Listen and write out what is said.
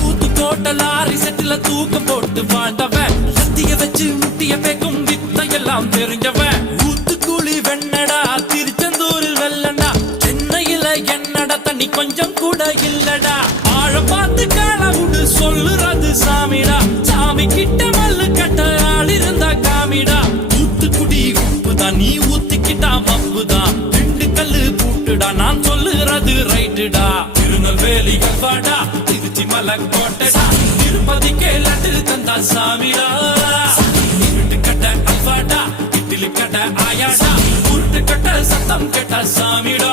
Uthukottai lorry செட்டில தூக்கம் போட்டு வாழ்ந்தவன் சத்திய வச்சு முட்டிய பேக்கும் வித்தையெல்லாம் தெரிஞ்சவன் ஊத்துக்குழி வெண்ணடா திருச்செந்தூரில் வெள்ளடா சென்னையில என்னடா தண்ணி கொஞ்சம் கூட இல்லடா ஆழம் பார்த்து காலவுடு சொல்லுறது சாமிடா சாமி கிட்ட மல்லு கட்ட ஆள் இருந்தா காமிடா ஊத்துக்குடி உப்புதான் நீ ஊத்திக்கிட்டா மப்புதான் ரெண்டு கல்லு பூட்டுடா நான் சொல்லுறது ரைட்டுடா திருநெல்வேலி கல்வாடா திருச்சி மலக்கோட்டடா திருப்பதிக்கே லட்டு தந்தா சாமிடா இருட்டு கட்ட அல்வாடா இட்லி கட்ட ஆயாடா உருட்டு கட்ட சத்தம் கெட்ட சாமிடா